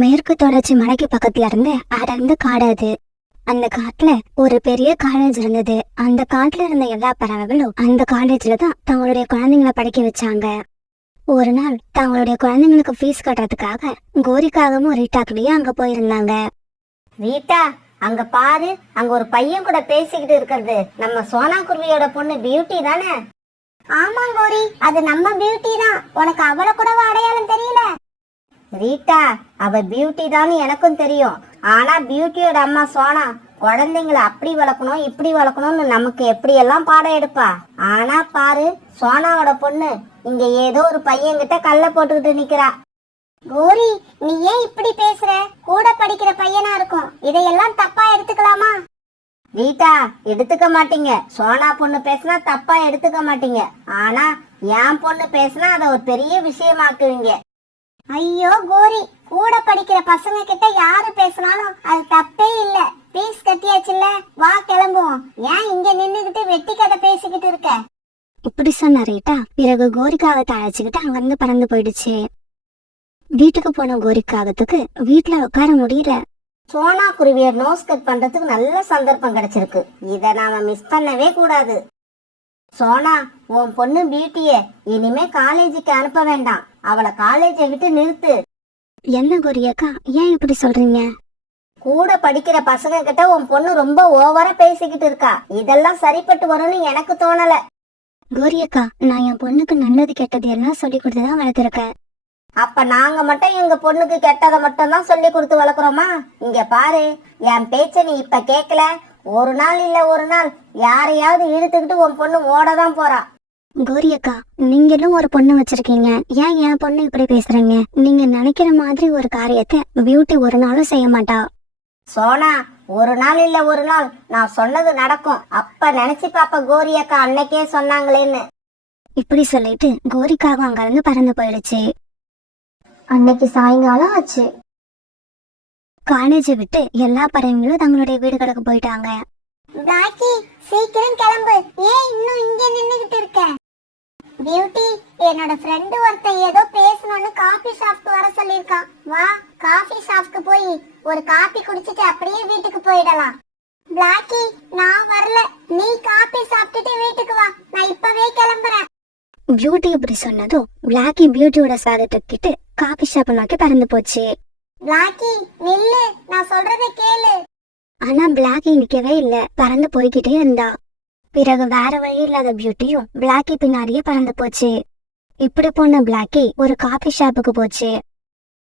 மேற்கு தொடர்ச்சி மலைக்கு பக்கத்துல இருந்து அடர்ந்த காடு அது. அந்த காட்டுல ஒரு பெரிய காலேஜ் இருந்தது. அந்த காட்டுல இருந்த எல்லா பறவைகளும் அந்த காலேஜ்ல தான் தங்களுடைய குழந்தைங்களை படிக்க வச்சாங்க. ஒரு நாள் தங்களுடைய குழந்தைங்களுக்கு ஃபீஸ் கட்டுறதுக்காக கோரிக்காகவும் ரீட்டாக்குலயும் அங்க போயிருந்தாங்க. ரீட்டா, அங்க பாரு, அங்க ஒரு பையன் கூட பேசிக்கிட்டு இருக்கிறது நம்ம சோனா குருவியோட பொண்ணு பியூட்டி தானே? ஆமா கோரி, அது நம்ம பியூட்டி தான். உனக்கு அவளை கூட அடையாளம் தெரியல? ரீட்டா, அவ பியூட்டி தான் எனக்கும் தெரியும். ஆனா பியூட்டியோட அம்மா சோனா குழந்தைங்களை அப்படி வளர்க்கணும் இப்படி வளர்க்கணும்னு நமக்கு எப்படி எல்லாம் பாடம் எடுப்பா. ஆனா பாரு, சோனாவோட பொண்ணு இங்க ஏதோ ஒரு பையன்கிட்ட கல்ல போட்டுக்கிட்டு நிக்கிறா. கோரி, நீ ஏன் இப்படி பேசுற? கூட படிக்கிற பையனா இருக்கும், இதையெல்லாம் தப்பா எடுத்துக்கலாமா? ரீட்டா, எடுத்துக்க மாட்டீங்க. சோனா பொண்ணு பேசினா தப்பா எடுத்துக்க மாட்டீங்க. ஆனா என் பொண்ணு பேசினா அதை ஒரு பெரிய விஷயமாக்குவீங்க. ஐயோ கோரி, கூட படிக்கிற பசங்க கிட்ட யாரு பேசினாலும் அது தப்பே இல்ல. பீஸ் கட்டியாச்சுல்ல, வா கிளம்புவோம். ஏன் இங்க நின்னுகிட்டு வெட்டி கதை பேசிக்கிட்டு இருக்க? இப்படி சொன்ன ரீட்டா பிறகு கோரிக்காகத்தை அழைச்சுக்கிட்டு அங்கிருந்து பறந்து போயிடுச்சு. வீட்டுக்கு போன கோரிக்காகத்துக்கு வீட்டுல உட்கார முடியல. சோனா குருவிய நோஸ் கட் பண்றதுக்கு நல்ல சந்தர்ப்பம் கிடைச்சிருக்கு. இத நாம மிஸ் பண்ணவே கூடாது. சோனா, உன் பொண்ணு பியூட்டிய இனிமே காலேஜுக்கு அனுப்ப வேண்டாம். அவளை காலேஜை விட்டு நிறுத்து. என்ன கோரியக்கா, ஏன் இப்படி சொல்றீங்க? கூட படிக்கிற பசங்க கிட்ட உன் பொண்ணு ரொம்ப ஓவரா பேசிக்கிட்டு இருக்கா. இதெல்லாம் சரிப்பட்டு வரும்னு எனக்கு தோணல. கோரியக்கா, நான் என் பொண்ணுக்கு நல்லது கெட்டது எல்லாம் சொல்லி கொடுத்துதான் வளர்த்துருக்கேன். அப்ப நாங்க மட்டும் எங்க பொண்ணுக்கு கெட்டதை மட்டும் தான் சொல்லி கொடுத்து வளர்க்குறோமா? இங்க பாரு, என் பேச்ச நீ இப்ப கேக்கல, ஒரு நாள் இல்ல ஒரு நாள் யாரையாவது இழுத்துக்கிட்டு உன் பொண்ணு ஓடதான் போறா. கோரியக்கா, நீங்களும் ஒரு பொண்ணு வச்சிருக்கீங்க, ஏன் என் பொண்ணு இப்படி பேசுறீங்க? நீங்க நினைக்கிற மாதிரி ஒரு காரியத்தை பியூட்டி ஒரு நாளும் செய்ய மாட்டா. சோனா, ஒரு நாள் இல்ல ஒரு நாள் நான் சொன்னது நடக்கும். அப்ப நினைச்சு பாப்ப கோரியக்கா அன்னைக்கே சொன்னாங்களேன்னு. இப்படி சொல்லிட்டு கோரிக்காக அங்க இருந்து பறந்து போயிடுச்சு. அன்னைக்கு சாயங்காலம் ஆச்சு. காலேஜை விட்டு எல்லா பறவைங்களும் தங்களுடைய வீடுகளுக்கு போயிட்டாங்க. பிளாக்கி, சீக்கிரம் கிளம்பு. ஏன் இன்னும் இங்க நின்னுகிட்டு இருக்க? பியூட்டி, என்னோட ஃப்ரெண்டு ஒருத்தன் ஏதோ பேசணும்னு காபி ஷாப்க்கு வர சொல்லிருக்கான். வா, காபி ஷாப்க்கு போய் ஒரு காபி குடிச்சிட்டு அப்படியே வீட்டுக்கு போயிடலாம். பிளாக்கி, நான் வரல, நீ காபி சாப்பிட்டுட்டு வீட்டுக்கு வா. நான் இப்பவே கிளம்புறேன். பியூட்டி இப்படி சொன்னதும் பிளாக்கி பியூட்டியோட சாதத்தை தூக்கிட்டு காபி ஷாப் நோக்கி பறந்து போச்சு. பிளாக்கி, நில்லு, நான் சொல்றத கேளு. ஆனா பிளாக்கி நிக்கவே இல்ல, பறந்து போய்கிட்டே இருந்தா. பிறகு வேற வழி இல்லாத பியூட்டியும் பிளாக்கி பின்னாடியே பறந்து போச்சு. இப்படி போன பிளாக்கி ஒரு காபி ஷாப்புக்கு போச்சு.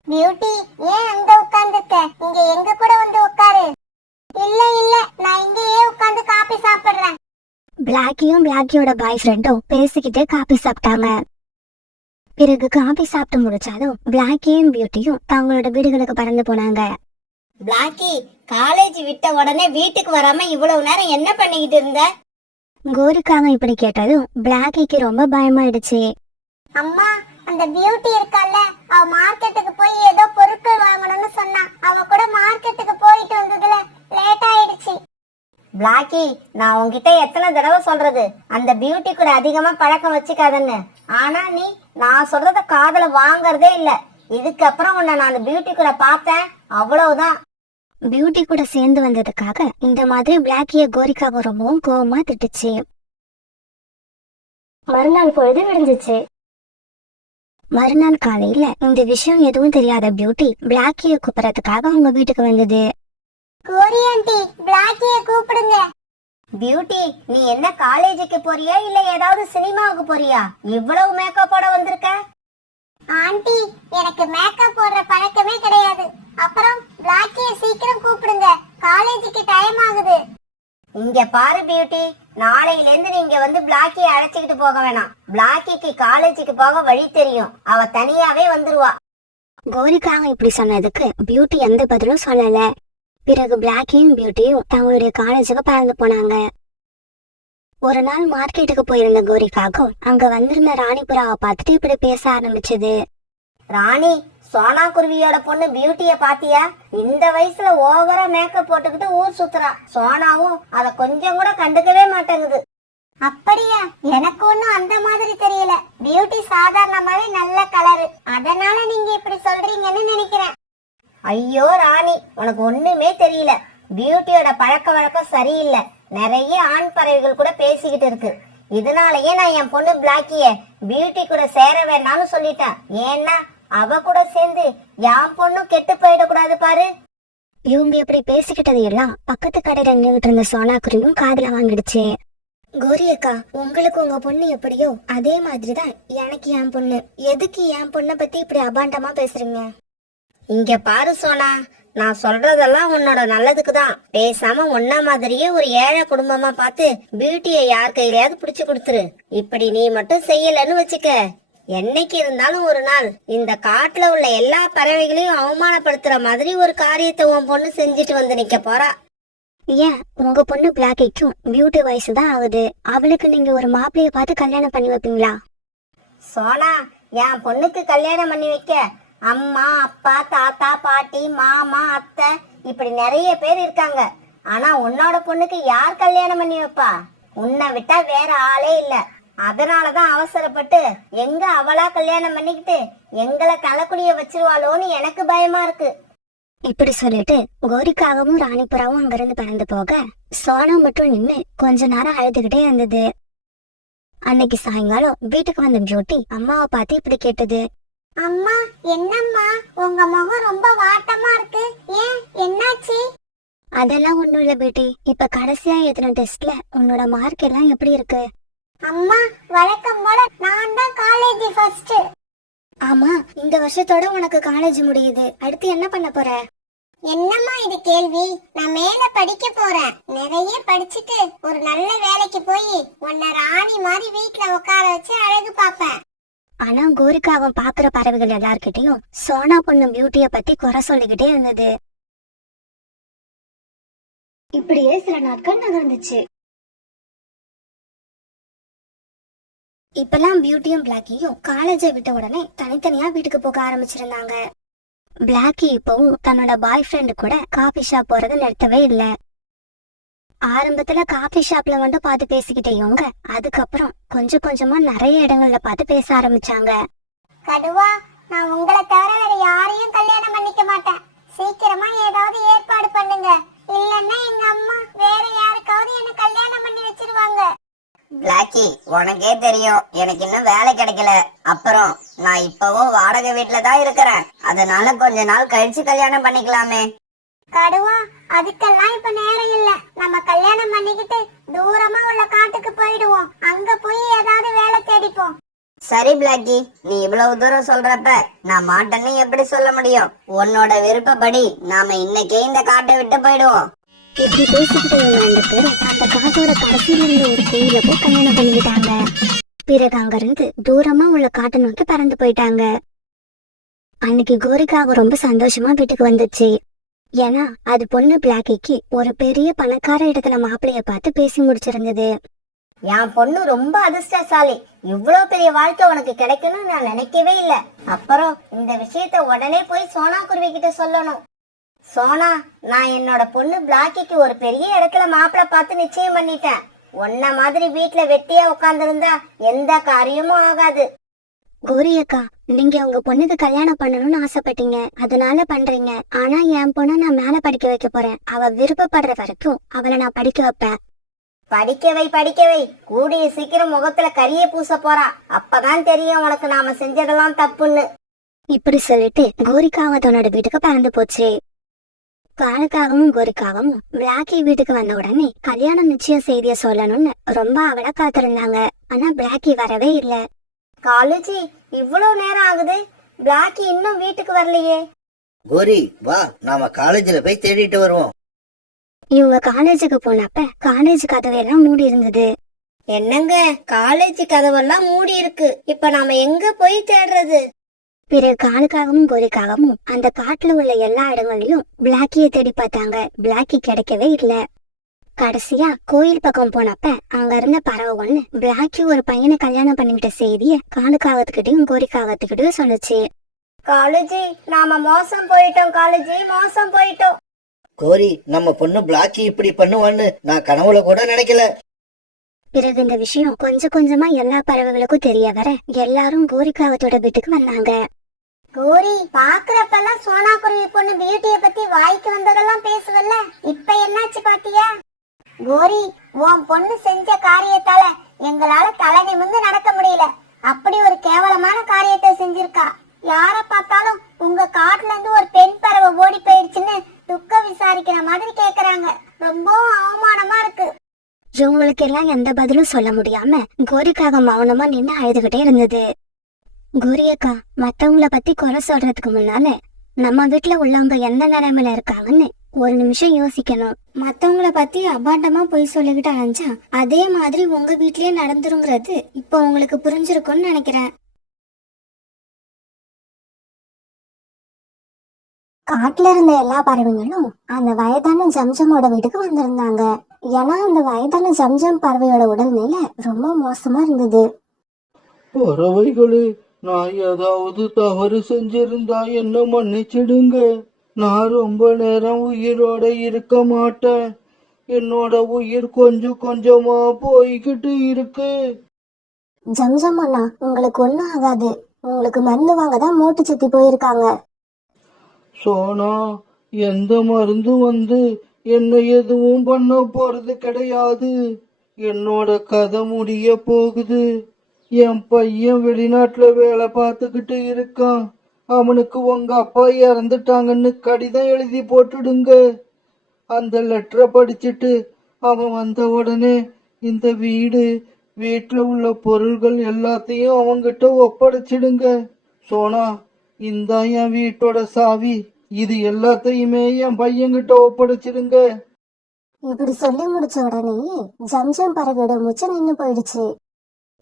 பியூட்டி, ஏன் அங்க உட்கார்ந்துருக்க? இங்க எங்க கூட வந்து உட்காரு. இல்ல இல்ல, நான் இங்கேயே உட்கார்ந்து காபி சாப்பிடுறேன். பிளாக்கியும் பிளாக்கியோட பாய் ஃப்ரெண்டும் பேசிக்கிட்டே காபி சாப்பிட்டாங்க. பிறகு காபி சாப்பிட்டு முடிச்சாலும் பிளாக்கியும் பியூட்டியும் தங்களோட வீடுகளுக்கு பறந்து போனாங்க. பிளாக்கி, காலேஜ் விட்ட உடனே வீட்டுக்கு வராம இவ்வளவு நேரம் என்ன பண்ணிக்கிட்டு இருந்த? கோரிக்காக இப்படி கேட்டதும் பிளாக்கிக்கு ரொம்ப பயமாயிடுச்சு. அம்மா, அந்த பியூட்டி இருக்கால, அவ மார்க்கெட்டுக்கு போய் ஏதோ பொருட்கள் வாங்கணும்னு சொன்னா. அவ கூட மார்க்கெட்டுக்கு போயிட்டு வந்ததுல லேட் ஆயிடுச்சு. பிளாக்கி, நான் உன்கிட்ட எத்தனை தடவை சொல்றது அந்த பியூட்டி கூட அதிகமா பழக்கம் வச்சுக்காதன்னு. ஆனா நீ நான் சொல்றத காதுல வாங்கறதே இல்ல. இதுக்கப்புறம் உன்னை நான் அந்த பியூட்டி கூட பார்த்தேன், அவ்வளவுதான். பியூட்டி கூட சேர்ந்து வந்ததுக்காக இந்த மாதிரி பிளாக்கிய கோரிக்காக ரொம்பவும் கோவமா திட்டுச்சு. மறுநாள் பொழுது விடிஞ்சிச்சு. மறுநாள் காலையில இந்த விஷயம் எதுவும் தெரியாத பியூட்டி பிளாக்கிய கூப்பிடறதுக்காக அவங்க வீட்டுக்கு வந்தது. கோரி ஆண்டி, பிளாக்கிய கூப்பிடுங்க. பியூட்டி, நீ என்ன காலேஜுக்கு போறியா இல்ல ஏதாவது சினிமாவுக்கு போறியா? இவ்வளவு மேக்கப்போட வந்திருக்க? ஆண்டி, எனக்கு மேக்கப் போடுற பழக்கமே கிடையாது. அப்புறம் பிளாக்கிய சீக்கிரம் கூப்பிடுங்க, காலேஜுக்கு டைம் ஆகுது. இங்க பாரு பியூட்டி, நாளையில இருந்து நீங்க வந்து பிளாக்கிய அழைச்சிக்கிட்டு போக வேணாம். பிளாக்கிக்கு காலேஜுக்கு போக வழி தெரியும், அவ தனியாவே வந்துருவா. கோரிக்காக இப்படி சொன்னதுக்கு பியூட்டி எந்த பதிலும் சொல்லல. பிறகு பிளாக்கியும் பியூட்டியும் தங்களுடைய காலேஜுக்கு பறந்து போனாங்க. ஒரு நாள் மார்க்கெட்டுக்கு போயிருந்த கோரிக்காகவும் அங்க வந்திருந்த ராணிபுராவை பார்த்துட்டு இப்படி பேச ஆரம்பிச்சது. ராணி, சோனா குருவியோட பொண்ணு பியூட்டிய பாத்தியா? இந்த வயசுல ஓவரா மேக்கப் போட்டுக்கிட்டு ஊர் சுத்துறா. சோனாவும் அத கொஞ்சம் கூட கண்டுக்கவே மாட்டேங்குது. அப்படியா? எனக்கு ஒண்ணும் அந்த மாதிரி தெரியல. பியூட்டி சாதாரணமாவே நல்ல கலரு, அதனால நீங்க இப்படி சொல்றீங்கன்னு நினைக்கிறேன். ஐயோ ராணி, உனக்கு ஒண்ணுமே தெரியல. பியூட்டியோட பழக்க வழக்கம் சரியில்லை. நிறைய ஆண் பறவைகள் கூட பேசிக்கிட்டு இருக்கு. இதனாலயே நான் என் பொண்ணு பிளாக்கிய பியூட்டி கூட சேர வேண்டாம்னு சொல்லிட்டேன். ஏன்னா அவ கூட சேர்ந்து என் பொண்ணும் கெட்டு போயிடக்கூடாது பாரு. இவங்க இப்படி பேசிக்கிட்டது எல்லாம் பக்கத்து கடையில நின்றுட்டு இருந்த சோனாக்குருவியும் காதுல வாங்கிடுச்சு. கோரி அக்கா, உங்களுக்கு உங்க பொண்ணு எப்படியோ அதே மாதிரிதான் எனக்கு என் பொண்ணு. எதுக்கு என் பொண்ணை பத்தி இப்படி அபாண்டமா பேசுறீங்க? இங்க பாரு சோனா, நான் சொல்றதெல்லாம் உன்னோட நல்லதுக்கு தான். பேசாம உன்ன மாதிரியே ஒரு ஏழை குடும்பமா பார்த்து பியூட்டியை யார் கையிலயாவது பிடிச்சு கொடுத்துரு. இப்படி நீ மட்டும் செய்யலன்னு வச்சுக்க, என்னைக்கு இருந்தாலும் ஒரு நாள் இந்த காட்டுல உள்ள எல்லா பறவைகளையும் அவமானப்படுத்துற மாதிரி ஒரு காரியத்தை உன் பொண்ணு செஞ்சுட்டு வந்து நிக்க போறா. ஏன் உங்க பொண்ணு பிளாக்கிக்கும் பியூட்டி வயசு தான் ஆகுது. அவளுக்கு நீங்க ஒரு மாப்பிளைய பார்த்து கல்யாணம் பண்ணி வைப்பீங்களா? சோனா, என் பொண்ணுக்கு கல்யாணம் பண்ணி வைக்க அம்மா, அப்பா, தாத்தா, பாட்டி, மாமா, அத்தை இப்படி நிறைய பேர் இருக்காங்க. ஆனா உன்னோட பொண்ணுக்கு யார் கல்யாணம் பண்ணி வைப்பா? உன்னை விட்டா வேற ஆளே இல்ல. அதனாலதான் அவசரப்பட்டு எங்க அவளா கல்யாணம் பண்ணிக்கிட்டு எங்களை தலைக்குடிய வச்சிருவாளோன்னு எனக்கு பயமா இருக்கு. இப்படி சொல்லிட்டு கோரிக்காகவும் ராணிபுராவும் அங்கிருந்து பறந்து போக சோனா மட்டும் நின்னு கொஞ்ச நேரம் அழுதுகிட்டே இருந்தது. அன்னைக்கு சாயங்காலம் வீட்டுக்கு வந்த பியூட்டி அம்மாவை பார்த்து இப்படி கேட்டது. அம்மா, என்னம்மா உங்க முகம் ரொம்ப வாட்டமா இருக்கு, ஏன் என்னாச்சு? அதெல்லாம் ஒண்ணும் இல்ல பியூட்டி. இப்ப கடைசியா எழுதின டெஸ்ட்ல உன்னோட மார்க் எல்லாம் எப்படி இருக்கு? அம்மா, வழக்கம் போல நான் தான் காலேஜ் ஃபர்ஸ்ட். ஆமா, இந்த வருஷத்தோட உனக்கு காலேஜ் முடியுது. அடுத்து என்ன பண்ண போற? என்னம்மா இது கேள்வி? நான் மேல படிக்க போறேன். நிறைய படிச்சுட்டு ஒரு நல்ல வேலைக்கு போய் உன்னை ராணி மாதிரி வீட்டுல உட்கார வச்சு அழகு பாப்பேன். ஆனா கோரிக்காவும் பாக்குற பறவைகள் எல்லார்கிட்டயும் சோனா பொண்ணு பியூட்டிய பத்தி குறை சொல்லிக்கிட்டே இருந்தது. இப்படியே சில நாட்கள் நகர்ந்துச்சு. இப்பெல்லாம் பியூட்டியும் பிளாக்கியும் காலேஜை விட்ட உடனே தனித்தனியா வீட்டுக்கு போக ஆரம்பிச்சிருந்தாங்க. பிளாக்கி இப்பவும் தன்னோட பாய் ஃப்ரெண்டு கூட காபி ஷாப் போறது நிறுத்தவே இல்ல. ஆரம்பத்துல காபி ஷாப்ல மட்டும் பார்த்து பேசிக்கிட்டே இவங்க அதுக்கப்புறம் கொஞ்சம் கொஞ்சமா நிறைய இடங்கள்ல பார்த்து பேச ஆரம்பிச்சாங்க. கடுவா, நான் உங்களை தவிர வேற யாரையும் கல்யாணம் பண்ணிக்க மாட்டேன். சீக்கிரமா ஏதாவது ஏற்பாடு பண்ணுங்க, இல்லன்னா எங்க அம்மா வேற யாருக்காவது என்ன கல்யாணம் பண்ணி வச்சிருவாங்க. பிளாக்கி, உனக்கே தெரியும் எனக்கு இன்னும் வேலை கிடைக்கல. அப்புறம் நான் இப்பவும் வாடகை வீட்டுல தான் இருக்கிறேன். அதனால கொஞ்ச நாள் கழிச்சு கல்யாணம் பண்ணிக்கலாமே. கடுவா, அதுக்கெல்லாம் இப்ப நேரம் இல்ல. நம்ம கல்யாணம் பண்ணிக்கிட்டு தூரமா உள்ள காட்டுக்கு போயிடுவோம். அங்க போய் ஏதாவது வேலை தேடிப்போம். சரி பிளாக்கி, நீ இவ்வளவு தூரம் சொல்றப்ப நான் மாட்டேன்னு எப்படி சொல்ல முடியும்? உன்னோட விருப்பப்படி நாம இன்னைக்கே இந்த காட்டை விட்டு போயிடுவோம். இப்படி பேசிக்கிட்டு இவங்க ரெண்டு பேரும் அந்த காட்டோட கடைசியில இருந்த ஒரு கோயில போய் கல்யாணம் பண்ணிக்கிட்டாங்க. பிறகு அங்க இருந்து தூரமா உள்ள காட்டை நோக்கி பறந்து போயிட்டாங்க. அன்னைக்கு கோரிக்காக ரொம்ப சந்தோஷமா வீட்டுக்கு வந்துச்சு. ஏன்னா அது பொண்ணு பிளாக்கிக்கு ஒரு பெரிய பணக்கார இடத்துல மாப்பிளைய பார்த்து பேசி முடிச்சிருந்தது. என் பொண்ணு ரொம்ப அதிர்ஷ்டசாலி. இவ்வளவு பெரிய வாழ்க்கை உனக்கு கிடைக்கணும்னு நான் நினைக்கவே இல்ல. அப்புறம் இந்த விஷயத்த உடனே போய் சோனா குருவி கிட்ட சொல்லணும். சோனா, நான் என்னோட பொண்ணு பிளாக்கிக்கு ஒரு பெரிய இடத்துல மாப்பிள்ளை பார்த்து நிச்சயம் பண்ணிட்டேன். உன்ன மாதிரி வீட்டுல வெட்டியா உட்கார்ந்திருந்தா எந்த காரியமும் ஆகாது. கோரி அக்கா, நீங்க உங்க பொண்ணுக்கு கல்யாணம் பண்ணணும்னு ஆசைப்பட்டீங்க, அதனால பண்றீங்க. ஆனா என் பொண்ணை நான் மேல படிக்க வைக்க போறேன். அவ விருப்பப்படுற வரைக்கும் அவளை நான் படிக்க வைப்பேன். படிக்க வை. கூடிய சீக்கிரம் முகத்துல கரிய பூச போறா. அப்பதான் தெரியும் உனக்கு நாம செஞ்சதெல்லாம் தப்புன்னு. இப்படி சொல்லிட்டு கோரிக்காவ தன்னோட வீட்டுக்கு பறந்து போச்சு. காலுக்காகவும் கோரிக்காகவும் பிளாக்கி வீட்டுக்கு வந்த உடனே கல்யாணம் நிச்சய செய்திய சொல்லணும்னு ரொம்ப அவளா காத்திருந்தாங்க. ஆனா பிளாக்கி வரவே இல்ல. காலேஜி, இவ்வளவு நேரம் ஆகுது, பிளாக்கி இன்னும் வீட்டுக்கு வரலையே. கோரி, வா, நாம காலேஜ்ல போய் தேடிட்டு வருவோம். இவங்க காலேஜுக்கு போனப்ப காலேஜ் கதவையெல்லாம் மூடி இருந்தது. என்னங்க, காலேஜ் கதவெல்லாம் மூடி இருக்கு. இப்ப நாம எங்க போய் தேடுறது? பிறகு காலுக்காகவும் கோரிக்காகவும் அந்த காட்டுல உள்ள எல்லா இடங்களையும் பிளாக்கிய தேடி பார்த்தாங்க. பிளாக்கி கிடைக்கவே இல்ல. கடைசியா கோயில் பக்கம் போனப்ப அங்க இருந்த பறவை ஒண்ணு பிளாக்கி ஒரு பையனை கல்யாணம் பண்ணிக்கிட்ட செய்திய காலுக்காகத்துக்கிட்டையும் கோரிக்காகத்துக்கிட்டையும் சொல்லுச்சு. காலேஜி, நாம மோசம் போயிட்டோம். காலேஜி, மோசம் போயிட்டோம். கோரி, நம்ம பொண்ணு பிளாக்கி இப்படி பண்ணுவான்னு நான் கனவுல கூட நினைக்கல. பிறகு இந்த விஷயம் கொஞ்சம் கொஞ்சமா எல்லா பறவைகளுக்கும் தெரிய வர எல்லாரும் கோரிக்காகத்தோட வீட்டுக்கு வந்தாங்க. கோரி பாக்குறப்பெல்லாம் சோனா குருவி பொண்ணு பியூட்டிய பத்தி வாய்க்கு வந்ததெல்லாம் பேசுவல்ல, இப்ப என்னாச்சு பாத்தியா? கோரி, உன் பொண்ணு செஞ்ச காரியத்தால எங்களால தலை நிமிர்ந்து நடக்க முடியல. அப்படி ஒரு கேவலமான காரியத்தை செஞ்சிருக்கா. யார பார்த்தாலும் உங்க காட்டுல இருந்து ஒரு பெண் பறவை ஓடி போயிடுச்சுன்னு துக்க விசாரிக்கிற மாதிரி கேக்குறாங்க. ரொம்ப அவமானமா இருக்கு. இவங்களுக்கு எல்லாம் எந்த பதிலும் சொல்ல முடியாம கோரிக்காக மௌனமா நின்னு அழுதுகிட்டே இருந்தது. கோரி அக்கா, மத்தவங்கள பத்தி குறை சொல்றதுக்கு முன்னால நம்ம வீட்டுல உள்ளவங்க எந்த நிலைமையில இருக்காங்கன்னு ஒரு நிமிஷம் யோசிக்கணும். மத்தவங்கள பத்தி அபாண்டமா போய் சொல்லிக்கிட்டு அலைஞ்சா அதே மாதிரி உங்க வீட்லயே நடந்துருங்கிறது இப்போ உங்களுக்கு புரிஞ்சிருக்கும்னு நினைக்கிறேன். காட்டுல இருந்த எல்லா பறவைகளும் அந்த வயதான ஜம்ஜமோட வீட்டுக்கு வந்திருந்தாங்க. ஏன்னா அந்த வயதான ஜம்ஜம் பறவையோட உடல்நிலை ரொம்ப மோசமா இருந்தது. பறவைகளே, நான் ஏதாவது தவறு செஞ்சிருந்தா என்ன மன்னிச்சிடுங்க. நான் ரொம்ப நேரம் உயிரோட இருக்க மாட்டேன். என்னோட உயிர் கொஞ்சம் கொஞ்சமா போய்கிட்டு இருக்கு. ஜம்ஜம் அண்ணா, உங்களுக்கு ஒண்ணும் ஆகாது. உங்களுக்கு மருந்து வாங்க தான் மூட்டு சுத்தி போயிருக்காங்க. சோனா, எந்த மருந்து வந்து என்ன எதுவும் பண்ண போறது கிடையாது. என்னோட கதை முடிய போகுது. என் பையன் வெளிநாட்டுல வேலை பார்த்துக்கிட்டு இருக்கான். அவனுக்கு உங்க அப்பா இறந்துட்டாங்கன்னு கடிதம் எழுதி போட்டுடுங்க. அந்த லெட்டரை படிச்சுட்டு அவன் வந்த உடனே இந்த வீட்டுல உள்ள பொருள்கள் எல்லாத்தையும் அவங்கிட்ட ஒப்படைச்சிடுங்க. சோனா, இந்த என் வீட்டோட சாவி. இது எல்லாத்தையுமே என் பையன்கிட்ட ஒப்படைச்சிடுங்க. இப்படி சொல்லி முடிச்ச உடனே ஜம்ஜம் பறவையோட மூச்சு நின்னு போயிடுச்சு.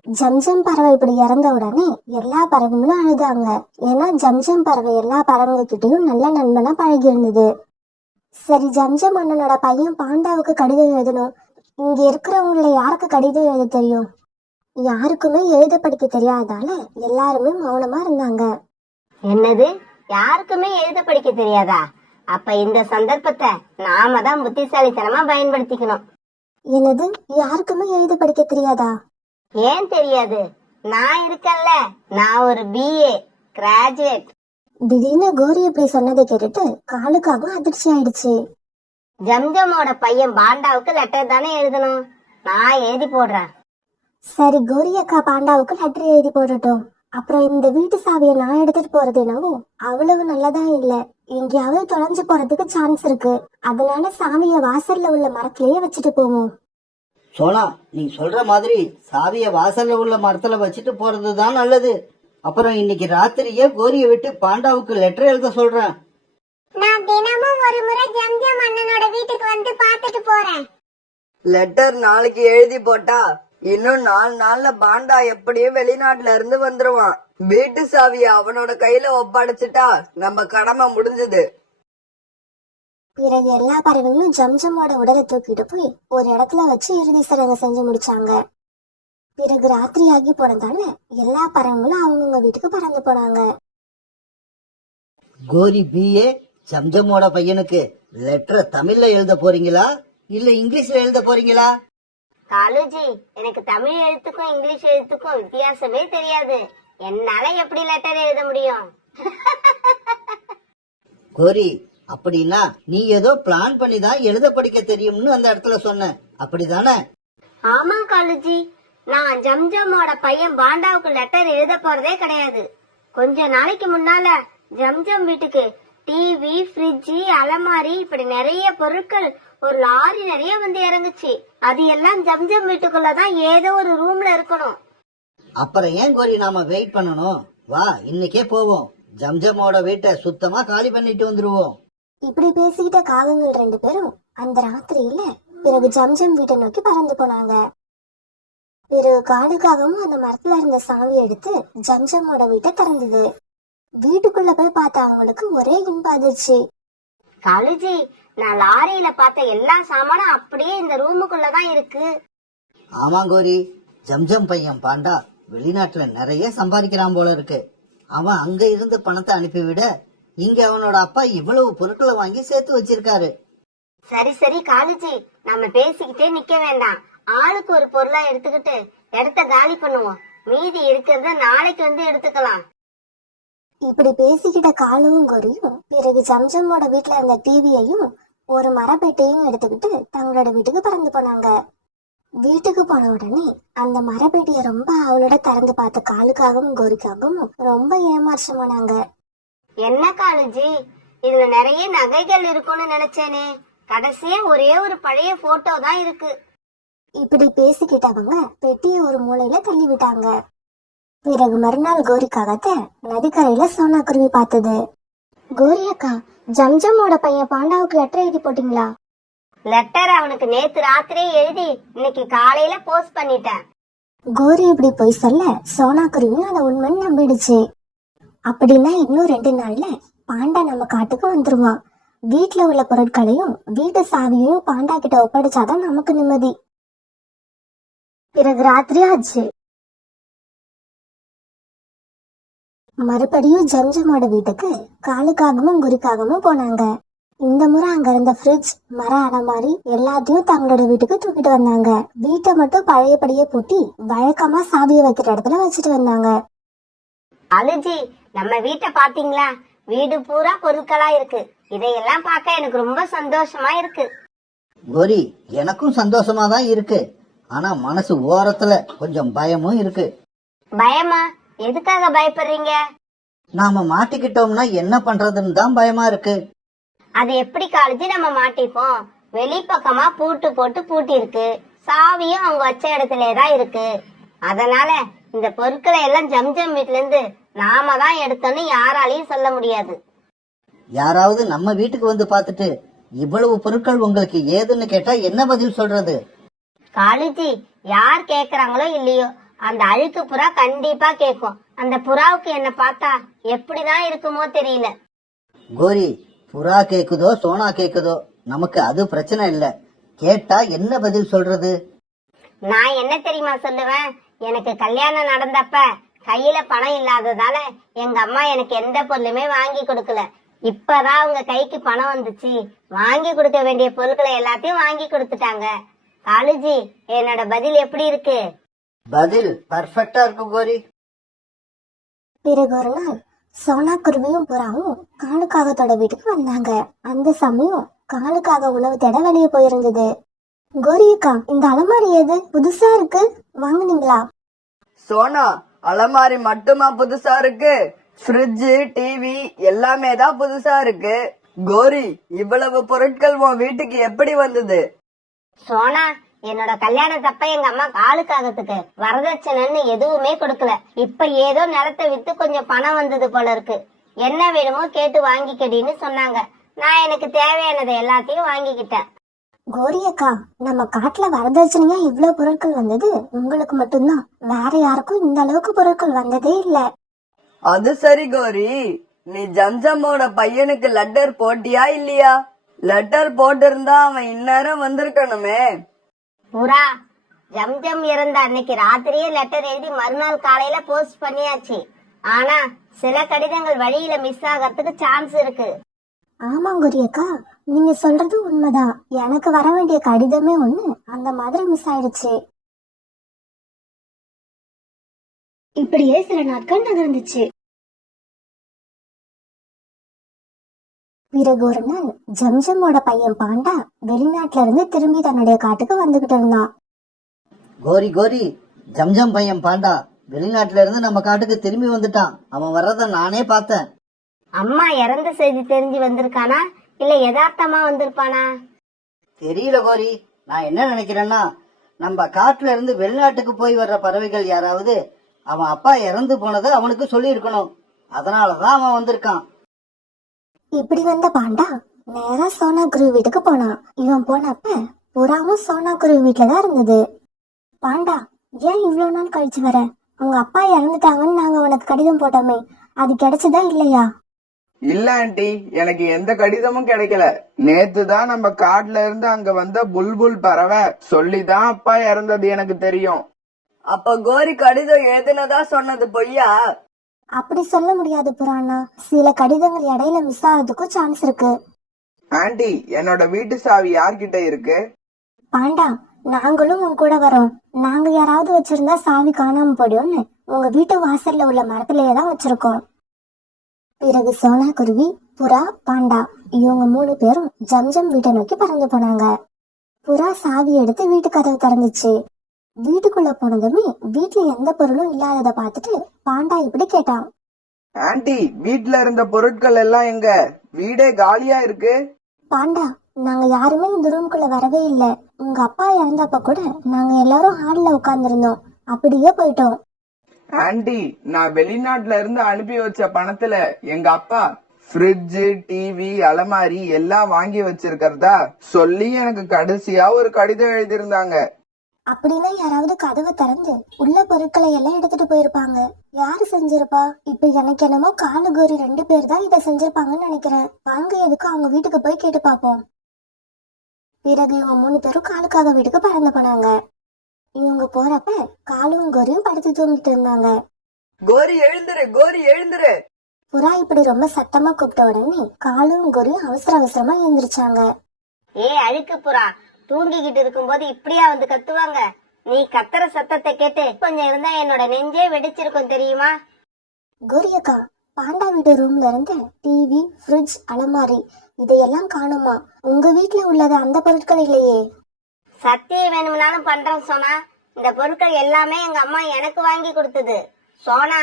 ஜம்ஜம் பறவை இப்படி இறந்த உடனே எல்லா பறவைகளும் அழுதாங்க. ஏன்னா ஜம்ஜம் பறவை எல்லா பறவைங்க கிட்டயும் நல்ல நண்பனா பழகி இருந்தது. சரி, ஜம்ஜம் அண்ணனோட பையன் பாண்டாவுக்கு கடிதம் எழுதணும். இங்க இருக்கிறவங்கள யாருக்கு கடிதம் எழுத தெரியும்? யாருக்குமே எழுத படிக்க தெரியாதால எல்லாருமே மௌனமா இருந்தாங்க. என்னது, யாருக்குமே எழுத படிக்க தெரியாதா? அப்ப இந்த சந்தர்ப்பத்தை நாம தான் புத்திசாலித்தனமா பயன்படுத்திக்கணும். என்னது, யாருக்குமே எழுத படிக்க தெரியாதா? ஏன் தெரியாது? நான் இருக்கேன்ல, நான் ஒரு BA கிராஜுவேட். திடீர்னு கோரி இப்படி சொன்னதை கேட்டுட்டு காலுக்காக அதிர்ச்சி ஆயிடுச்சு. ஜம்ஜமோட பையன் பாண்டாவுக்கு லெட்டர் தானே எழுதணும், நான் எழுதி போடுறேன். சரி, கோரி அக்கா பாண்டாவுக்கு லெட்டர் எழுதி போடட்டும். அப்புறம் இந்த வீட்டு சாவியை நான் எடுத்துட்டு போறது என்னவோ அவ்வளவு நல்லதா இல்ல. எங்கேயாவது தொலைஞ்சு போறதுக்கு சான்ஸ் இருக்கு. அதனால சாவிய வாசல்ல உள்ள மரத்திலேயே வச்சுட்டு போவோம். சோனா, நீ சொல்ற மாதிரி சாவிய வாசல்ல உள்ள மரத்துல வச்சுட்டு போறதுதான் நல்லது. அப்புறம் இன்னைக்கு ராத்திரியே கோரிய விட்டு பாண்டாவுக்கு லெட்டர் எழுத சொல்றேன். நான் தினமும் ஒரு முறை ஜம்ஜம் அண்ணனோட வீட்டுக்கு வந்து பார்த்துட்டு போறேன். லெட்டர் நாளைக்கு எழுதி போட்டா இன்னும் 4 நாள்ல பாண்டா எப்படியும் வெளிநாட்டுல இருந்து வந்துருவான். வீட்டு சாவிய அவனோட கையில ஒப்படைச்சிட்டா நம்ம கடமை முடிஞ்சது. பிறகு எல்லா பறவைகளும் ஜம்ஜமோட உடலை தூக்கிட்டு போய் ஒரு இடத்துல வச்சு இறுதி சடங்கு செஞ்சு முடிச்சாங்க. பிறகு ராத்திரி ஆகி போனதால எல்லா பறவைகளும் அவங்கவுங்க வீட்டுக்கு பறந்து போனாங்க. கோரி BA ஜம்ஜமோட பையனுக்கு லெட்டரை தமிழ்ல எழுத போறீங்களா இல்ல இங்கிலீஷ்ல எழுத போறீங்களா? காலுஜி, எனக்கு தமிழ் எழுத்துக்கும் இங்கிலீஷ் எழுத்துக்கும் வித்தியாசமே தெரியாது. என்னால எப்படி லெட்டர் எழுத முடியும்? கோரி, அப்படின்னா நீ ஏதோ பிளான் பண்ணி தான் எழுத படிக்க தெரியும்னு அந்த இடத்துல சொன்ன, அப்படிதானே? ஆமா காலுஜி, நான் ஜம்ஜமோட பையன் பாண்டாவுக்கு லெட்டர் எழுத போறதே கிடையாது. கொஞ்ச நாளைக்கு முன்னால ஜம்ஜம் வீட்டுக்கு டிவி, ஃப்ரிட்ஜ், அலமாரி இப்படி நிறைய பொருட்கள் ஒரு லாரி நிறைய வந்து இறங்குச்சு. அது எல்லாம் ஜம்ஜம் வீட்டுக்குள்ளதான் ஏதோ ஒரு ரூம்ல இருக்கணும். அப்புறம் ஏன் கோரி நாம வெயிட் பண்ணணும்? வா, இன்னைக்கே போவோம். ஜம்ஜமோட வீட்டை சுத்தமா காலி பண்ணிட்டு வந்துருவோம். இப்படி பேசிக்கிட்ட காகங்கள் 2 பேரும் அந்த ராத்திரியில பிறகு ஜம்ஜம் வீட்டை நோக்கி பறந்து போனாங்க. பிறகு காடுக்காகவும் அந்த மரத்துல இருந்த சாவி எடுத்து ஜம்ஜமோட வீட்டை திறந்தது. வீட்டுக்குள்ள போய் பார்த்த அவங்களுக்கு ஒரே இன்ப அதிர்ச்சி. காலுஜி, நான் லாரியில பார்த்த எல்லா சாமானும் அப்படியே இந்த ரூமுக்குள்ளதான் இருக்கு. ஆமா கோரி, ஜம்ஜம் பையன் பாண்டா வெளிநாட்டுல நிறைய சம்பாதிக்கிறான் போல இருக்கு. அவன் அங்க இருந்து பணத்தை அனுப்பிவிட இங்க அவனோட அப்பா இவ்வளவு பொருட்களை வாங்கி சேர்த்து வச்சிருக்காரு. சரி சரி காலுஜி, நம்ம பேசிக்கிட்டே நிக்க வேண்டாம். ஆளுக்கு ஒரு பொருளா எடுத்துக்கிட்டு இடத்த காலி பண்ணுவோம். மீதி இருக்கிறத நாளைக்கு வந்து எடுத்துக்கலாம். இப்படி பேசிக்கிட்ட காலுவும் கோரியும் பிறகு ஜம்ஜம்மோட வீட்டுல இருந்த டிவியையும் ஒரு மரப்பெட்டையும் எடுத்துக்கிட்டு தங்களோட வீட்டுக்கு பறந்து போனாங்க. வீட்டுக்கு போன உடனே அந்த மரப்பெட்டியை ரொம்ப அவளோட திறந்து பார்த்த காலுக்காகவும் கோரிக்காகவும் ரொம்ப ஏமாற்றமானாங்க. என்ன காலேஜி, இதுல நிறைய நகைகள் இருக்கும்னு நினைச்சேனே, கடைசியா ஒரே ஒரு பழைய போட்டோ தான் இருக்கு. இப்படி பேசிக்கிட்டவங்க பெட்டியை ஒரு மூலையில தள்ளி விட்டாங்க. பிறகு மறுநாள் கோரிக்காகத்த நதிக்கரையில சோனா குருவி பார்த்தது. கோரி அக்கா, ஜம்ஜம்மோட பையன் பாண்டாவுக்கு லெட்டர் எழுதி போட்டீங்களா? லெட்டர் அவனுக்கு நேத்து ராத்திரியே எழுதி இன்னைக்கு காலையில போஸ்ட் பண்ணிட்டேன். கோரி இப்படி போய் சொல்ல சோனா குருவியும் அதை உண்மைன்னு நம்பிடுச்சு. அப்படின்னா இன்னும் 2 நாள்ல பாண்டா நம்ம காட்டுக்கு வந்துருவான். வீட்டுல உள்ள பொருட்களையும் வீட்டு சாவியையும் பாண்டா கிட்ட ஒப்படைச்சாதான் நமக்கு நிம்மதி. பிறகு ராத்திரி ஆச்சு. மறுபடியும் ஜம்ஜமோட வீட்டுக்கு காலுக்காகவும் குரிக்காகவும் போனாங்க. இந்த முறை அங்க இருந்த ஃப்ரிட்ஜ், மர அலமாரி எல்லாத்தையும் தங்களோட வீட்டுக்கு தூக்கிட்டு வந்தாங்க. வீட்டை மட்டும் பழையபடியே பூட்டி வழக்கமா சாவியை வைக்கிற இடத்துல வச்சுட்டு வந்தாங்க. அலுஜி, நம்ம வீட்டை பாத்தீங்களா? வீடு பூரா பொருட்களா இருக்கு. இதையெல்லாம் பார்க்க எனக்கு ரொம்ப சந்தோஷமா இருக்கு. கோரி, எனக்கும் சந்தோஷமா தான் இருக்கு. ஆனா மனசு ஓரத்துல கொஞ்சம் பயமும் இருக்கு. பயமா? எதுக்காக பயப்படுறீங்க? நாம மாட்டிக்கிட்டோம்னா என்ன பண்றதுன்னு தான் பயமா இருக்கு. அது எப்படி காலேஜி நம்ம மாட்டிப்போம்? வெளிப்பக்கமா பூட்டு போட்டு பூட்டி இருக்கு. சாவியும் அவங்க வச்ச இடத்துலதான் இருக்கு. அதனால இந்த பொருட்களை எல்லாம் ஜம்ஜம் வீட்ல இருந்து நாம தான் எடுத்தோன்னு யாராலையும் சொல்ல முடியாது. யாராவது நம்ம வீட்டுக்கு வந்து பார்த்துட்டு இவ்வளவு பொருட்கள் உங்களுக்கு ஏதுன்னு கேட்டா என்ன பதில் சொல்றது? காலேஜி, யார் கேக்குறாங்களோ இல்லையோ, அந்த அழுக்கு புறா கண்டிப்பா கேக்கும். அந்த புறாவுக்கு என்ன பார்த்தா எப்படிதான் இருக்குமோ தெரியல. கோரி, புறா கேக்குதோ சோனா கேக்குதோ நமக்கு அது பிரச்சனை இல்ல. கேட்டா என்ன பதில் சொல்றது? நான் என்ன தெரியுமா சொல்லுவேன்? எனக்கு கல்யாணம் நடந்தப்ப கையில பணம் இல்லாததால எங்க அம்மா எனக்கு எந்த பொருளுமே வாங்கி கொடுக்கல. இப்பதான் அவங்க கைக்கு பணம் வந்துச்சு, வாங்கி கொடுக்க வேண்டிய பொருட்களை எல்லாத்தையும் வாங்கி கொடுத்துட்டாங்க. காலேஜி, என்னோட பதில் எப்படி இருக்கு? பதில் பர்ஃபெக்டா இருக்கு கோரி. பிறகு ஒரு நாள் சோனா குருவியும் புறாவும் காலுக்காகத்தோட வீட்டுக்கு வந்தாங்க. அந்த சமயம் காலுக்காக உணவு தேட வெளியே போயிருந்தது. கோரியக்கா, இந்த அலமாரி ஏது? புதுசா இருக்கு, வாங்குனீங்களா? சோனா, அலமாரி மட்டுமா புதுசா இருக்கு? ஃப்ரிட்ஜ், டிவி எல்லாமே தான் புதுசா இருக்கு. கோரி, இவ்வளவு பொருட்கள் உன் வீட்டுக்கு எப்படி வந்தது? சோனா, என்னோட கல்யாணத்தப்ப எங்க அம்மா காலுக்காகத்துக்கு வரதட்சணைன்னு எதுவுமே கொடுக்கல. இப்ப ஏதோ நிலத்தை வித்து கொஞ்சம் பணம் வந்தது போல இருக்கு. என்ன வேணுமோ கேட்டு வாங்கிக்கடின்னு சொன்னாங்க. நான் எனக்கு தேவையானதை எல்லாத்தையும் வாங்கிக்கிட்டேன். கோரியக்கா, நம்ம காட்டுல வரதட்சணையா இவ்வளவு பொருட்கள் வந்தது உங்களுக்கு மட்டும்தான். வேற யாருக்கும் இந்த அளவுக்கு பொருட்கள் வந்ததே இல்ல. அது சரி கோரி, நீ ஜம்ஜம்மோட பையனுக்கு லெட்டர் போட்டியா இல்லையா? லெட்டர் போட்டிருந்தா அவன் இந்நேரம் வந்திருக்கணுமே. புறா, ஜம்ஜம் இறந்த அன்னைக்கு ராத்திரியே லெட்டர் எழுதி மறுநாள் காலையில போஸ்ட் பண்ணியாச்சு. ஆனா சில கடிதங்கள் வழியில மிஸ் ஆகிறதுக்கு சான்ஸ் இருக்கு. ஆமா கோரியக்கா, நீங்க சொல்றது உண்மைதான். எனக்கு வர வேண்டிய கடிதமே ஒண்ணு அந்த மாதிரி மிஸ் ஆயிடுச்சு. இப்படியே சில நாட்கள் நகர்ந்துச்சு. பிறகு ஒரு நாள் ஜம்ஜம்மோட பையன் பாண்டா வெளிநாட்டுல இருந்து திரும்பி தன்னுடைய காட்டுக்கு வந்துகிட்டு இருந்தான். கோரி கோரி, ஜம்ஜம் பையன் பாண்டா வெளிநாட்டுல இருந்து நம்ம காட்டுக்கு திரும்பி வந்துட்டான். அவன் வர்றத நானே பார்த்தேன். அம்மா இறந்த செய்தி தெரிஞ்சு வந்திருக்கானா இல்ல யதார்த்தமா வந்திருப்பானா? தெரியல கோரி. நான் என்ன நினைக்கிறேன்னா, நம்ம காட்டுல இருந்து வெளிநாட்டுக்கு போய் வர்ற பறவைகள் யாராவது அவன் அப்பா இறந்து போனதை அவனுக்கு சொல்லி இருக்கணும். அதனாலதான் அவன் வந்திருக்கான். இப்படி வந்த பாண்டா நேரா சோனா குருவி வீட்டுக்கு போனான். இவன் போனப்ப புறாவும் சோனா குருவி வீட்டுலதான் இருந்தது. பாண்டா, ஏன் இவ்வளவு நாள் கழிச்சு வர? உங்க அப்பா இறந்துட்டாங்கன்னு நாங்க உனக்கு கடிதம் போட்டோமே, அது கிடைச்சதா இல்லையா? இல்ல ஆண்டி, எனக்கு எந்த கடிதமும் கிடைக்கல. நேத்து தான் நம்ம காட்டுல இருந்து அங்க வந்த புல்புல் பறவை சொல்லிதான் அப்பா இறந்தது எனக்கு தெரியும். அப்ப கோரி கடிதம் எழுதுனதா சொன்னது பொய்யா? அப்படி சொல்ல முடியாது புறாண்ணா. சில கடிதங்கள் இடையில மிஸ் ஆகிறதுக்கும் சான்ஸ் இருக்கு. ஆண்டி, என்னோட வீட்டு சாவி யார்கிட்ட இருக்கு? பாண்டா, நாங்களும் உன் கூட வரோம். நாங்க யாராவது வச்சிருந்தா சாவி காணாம போயிடும்னு உங்க வீட்டு வாசல்ல உள்ள மரத்திலேயே தான் வச்சிருக்கோம். பிறகு சோனா குருவி, புறா, பாண்டா இவங்க 3 பேரும் ஜம்ஜம் வீட்டை நோக்கி பறந்து போனாங்க. புறா சாவி எடுத்து வீட்டு கதவு திறந்துச்சு. வீட்டுக்குள்ள போனதுமே வீட்டுல எந்த பொருளும் இல்லாததை பார்த்துட்டு பாண்டா இப்படி கேட்டான். ஆன்ட்டி, வீட்ல இருந்த பொருட்கள் எல்லாம் எங்க? வீடே காலியா இருக்கு. பாண்டா, நாங்க யாருமே இந்த ரூம்குள்ள வரவே இல்ல. உங்க அப்பா இறந்தப்ப கூட நாங்க எல்லாரும் ஹால்ல உட்கார்ந்திருந்தோம். அப்படியே போயிட்டோம். ஆன்ட்டி, நான் வெளிநாட்டுல இருந்து அனுப்பி வச்ச பணத்துல எங்க அப்பா ஃப்ரிட்ஜ், டிவி, அலமாரி எல்லாம் வாங்கி வச்சிருக்கிறதா சொல்லி எனக்கு கடைசியா ஒரு கடிதம் எழுதியிருந்தாங்க. அப்படின்னா யாராவது கதவை திறந்து உள்ள பொருட்களை எல்லாம் எடுத்துட்டு போயிருப்பாங்க. யாரு செஞ்சிருப்பா? இப்ப எனக்கு என்னமோ காலுகோரி 2 பேர் தான் இதை செஞ்சிருப்பாங்கன்னு நினைக்கிறேன். வாங்க எதுக்கு அவங்க வீட்டுக்கு போய் கேட்டு பார்ப்போம். பிறகு இவங்க 3 பேரும் காலுக்காக வீட்டுக்கு பறந்து போனாங்க. இவங்க போறப்ப காலும் கோரியும் படுத்து தூங்கிட்டு இருந்தாங்க. கோரி எழுந்துரு, கோரி எழுந்துரு. புறா இப்படி ரொம்ப சத்தமா கூப்பிட்ட உடனே காலும் கோரியும் அவசர அவசரமா எழுந்திருச்சாங்க. அழுக்கு புறா, தூங்கிக்கிட்டு இருக்கும்போது இப்படியா வந்து கத்துவாங்க? நீ கத்துற சத்தத்தை கேட்டு கொஞ்சம் இருந்தா என்னோட நெஞ்சே வெடிச்சிருக்கும் தெரியுமா? கோரியக்கா, பாண்டா வீட்டு ரூம்ல இருந்து டிவி, ஃப்ரிட்ஜ், அலமாரி இதையெல்லாம் காணுமா? உங்க வீட்டுல உள்ளது அந்த பொருட்கள் இல்லையே. சத்தியம் வேணும்னாலும் பண்றேன் சோனா. இந்த பொருட்கள் எல்லாமே எங்க அம்மா எனக்கு வாங்கி கொடுத்தது. சோனா,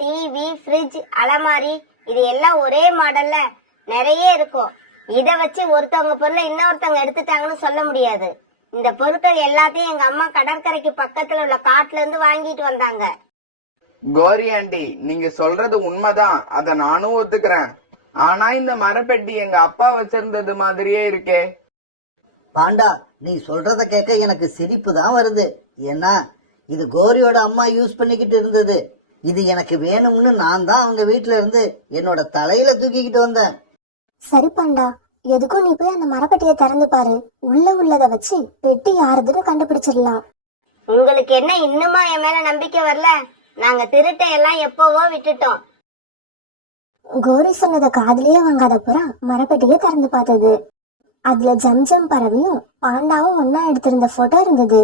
டிவி, ஃப்ரிட்ஜ், அலமாரி இது எல்லாம் ஒரே மாடல்ல நிறைய இருக்கும். இத வச்சு ஒருத்தவங்க பொருளை இன்னொருத்தவங்க எடுத்துட்டாங்கன்னு சொல்ல முடியாது. இந்த பொருட்கள் எல்லாத்தையும் எங்க அம்மா கடற்கரைக்கு பக்கத்துல உள்ள காட்டுல இருந்து வாங்கிட்டு வந்தாங்க. கோரி ஆன்ட்டி, நீங்க சொல்றது உண்மைதான், அத நானும் ஒத்துக்கிறேன். ஆனா இந்த மரப்பெட்டி எங்க அப்பா வச்சிருந்தது மாதிரியே இருக்கே. பாண்டா, நீ சொல்றத கேட்க எனக்கு சிரிப்பு தான் வருது. ஏன்னா இது கோரியோட அம்மா யூஸ் பண்ணிக்கிட்டு இருந்தது. இது எனக்கு வேணும்னு நான் தான் அவங்க வீட்டுல இருந்து என்னோட தலையில தூக்கிக்கிட்டு வந்தேன். சரி பாண்டா, எதுக்கும் நீ போய் அந்த மரப்பெட்டியை திறந்து பாரு. உள்ள உள்ளத வச்சு பெட்டி யாருதுன்னு கண்டுபிடிச்சிடலாம். உங்களுக்கு என்ன இன்னுமா என் மேல நம்பிக்கை வரல? நாங்க திருட்டை எல்லாம் எப்பவோ விட்டுட்டோம். கோரி சொன்னதை காதுலயே வாங்காத புறா மரப்பெட்டியை திறந்து பார்த்தது. அதுல ஜம்ஜம் பறவையும் பாண்டாவும் ஒன்னா எடுத்திருந்த போட்டோ இருந்தது.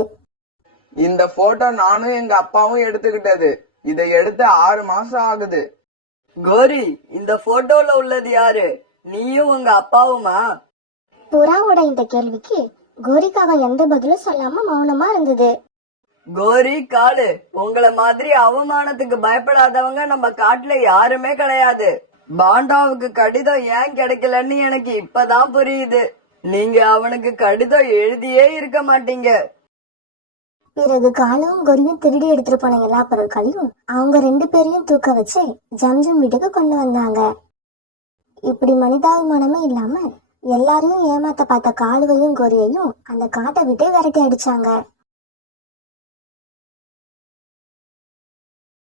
இந்த போட்டோ நானும் எங்க அப்பாவும் எடுத்துக்கிட்டது. இதை எடுத்து 6 மாசம் ஆகுது. கோரி, இந்த போட்டோல உள்ளது யாரு? நீயும் உங்க அப்பாவுமா? புறாவோட இந்த கேள்விக்கு கோரிக்காக எந்த பதிலும் சொல்லாம மௌனமா இருந்தது. கோரி காலு, உங்கள மாதிரி அவமானத்துக்கு பயப்படாதவங்க நம்ம காட்டுல யாருமே கிடையாது. பாண்டாவுக்கு கடிதம் ஏன் கிடைக்கலன்னு எனக்கு இப்பதான் புரியுது. நீங்க அவனுக்கு கடிதம் எழுதியே இருக்க மாட்டீங்க. பிறகு காலும் கோரியும் திருடி எடுத்துட்டு போன எல்லா பொருட்களையும் அவங்க 2 பேரையும் தூக்க வச்சு ஜம்ஜம் வீட்டுக்கு கொண்டு வந்தாங்க. இப்படி மனிதாபிமானமே இல்லாம எல்லாரையும் ஏமாத்த பார்த்த காலுவையும் கோரியையும் அந்த காட்டை விட்டே விரட்டி அடிச்சாங்க.